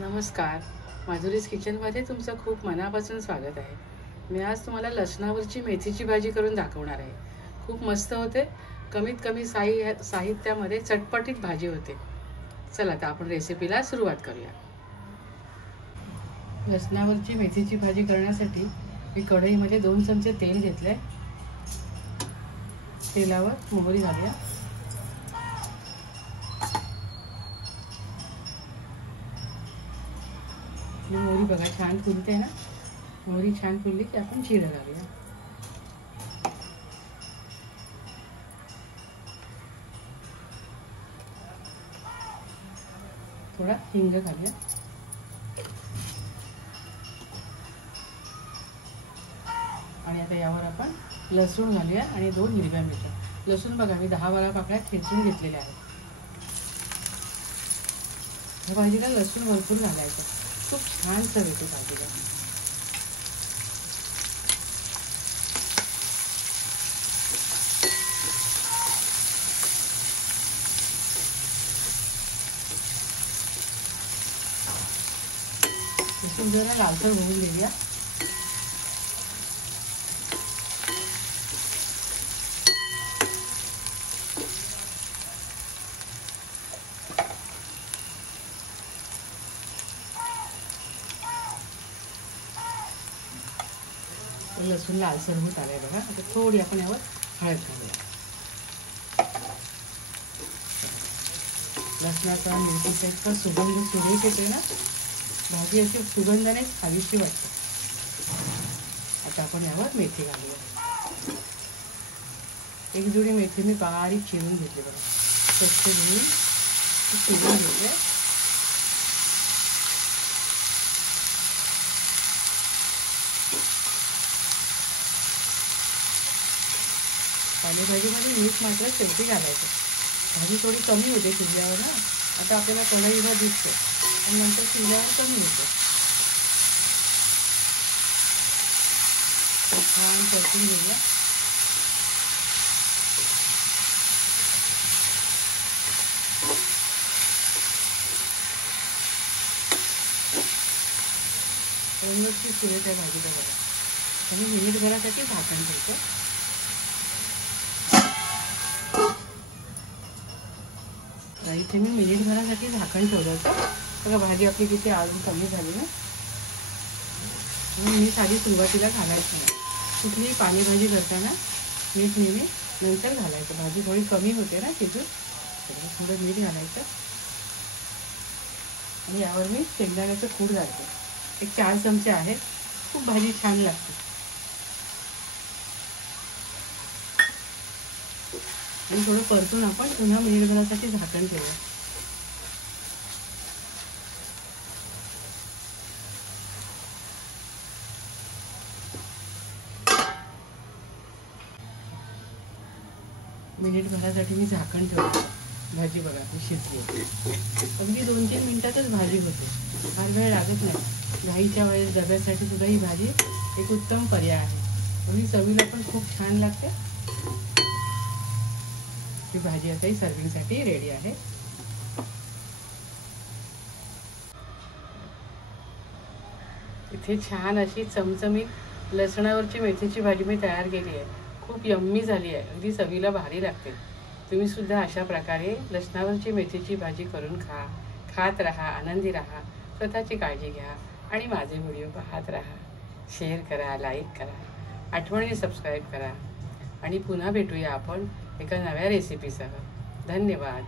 नमस्कार, माधुरीज किचनमध्ये तुमचं खूप मनापासून स्वागत आहे। मी आज तुम्हाला लसणावरची मेथीची भाजी करून दाखवणार आहे। खूप मस्त होते। कमीत कमी साहित्यामध्ये चटपटीत भाजी होते। चला आता आपण रेसिपीला सुरुवात करूया। लसणावरची मेथीची भाजी करण्यासाठी मी कढईमध्ये 2 चमचे तेल घेतले। तेलावर मोहरी घालूया। मोहरी बघा छान फुलते ना। मोहरी छान फुलली की आपण जिरं घालूया। थोडा हिंग घालूया। आणि आता यावर आपण लसूण घालूया आणि 2 हिरव्या मिरच्या। लसूण बघा मी 10-12 पाकळ्या ठेचून घेतलेल्या आहेत। या भाजीला लसूण भरपूर घालायचं, खूप छान चव येते भाजीला। लसूण जरा लालसर होऊन देऊया। लसूण लालसर होत आलाय बघा। आता थोडी आपण यावर हळद घालूया। लसणाचा मिरचीचा इतका सुगंध सुरेख येते ना, भाजी अशी सुगंधाने खावीशी वाटते। आता आपण यावर मेथी घालूया। एक जुडी मेथी मी बारीक चिरून घेतली बघा। स्वच्छ धुवून चिरून घेतले। पालेभाजीमध्ये मीठ मात्र शेवटी घालायचं। भाजी थोडी कमी होते शिजल्यावर ना। आता आपल्याला कढईला दिसते आणि नंतर शिजल्यावर कमी होते। छान परतून घेऊया। रंगाची सुरेख आहे भाजीला बघा। आणि मिनिटभरासाठी झाकण ठेवतो। इथे मी मिनिटभरासाठी झाकण ठेवलं होतं। बघा भाजी आपली किती अजून कमी झाली ना। मीठ आधी सुरुवातीला घालायचं नाही। कुठलीही पालेभाजी करताना मीठ नेहमी नंतर घालायचं। भाजी थोडी कमी होते ना शिजून, थोडं मीठ घालायचं। आणि यावर मी शेंगदाण्याचं कूट घालते। एक 4 चमचे आहेत। खूप भाजी छान लागते। आणि थोडं परतून आपण पुन्हा मिनिटभरासाठी झाकण ठेवूया। मिनिटभरासाठी मी झाकण ठेवलं। भाजी बघा ती शिजली। अगदी 2-3 मिनिटातच भाजी होते। फार वेळ लागत नाही। घाईच्या वेळेस डब्यासाठी सुद्धा ही भाजी एक उत्तम पर्याय आहे। आणि चवीला पण खूप छान लागते। ही भाजी आता सर्विंगसाठी रेडी आहे। इथे छान अशी चमचमीत लसणावरची मेथीची भाजी मी तयार केली आहे। खूप यम्मी झाली आहे। अगदी चवीला भारी लागते। तुम्ही सुद्धा अशा प्रकारे लसणावरची मेथीची भाजी करून खात राहा, आनंदी राहा, स्वतःची काळजी घ्या आणि माझे व्हिडिओ पाहत राहा। शेअर करा, लाईक करा, आठवणीने सबस्क्राईब करा। आणि पुन्हा भेटूया आपण एका नव्या रेसिपीसह। धन्यवाद।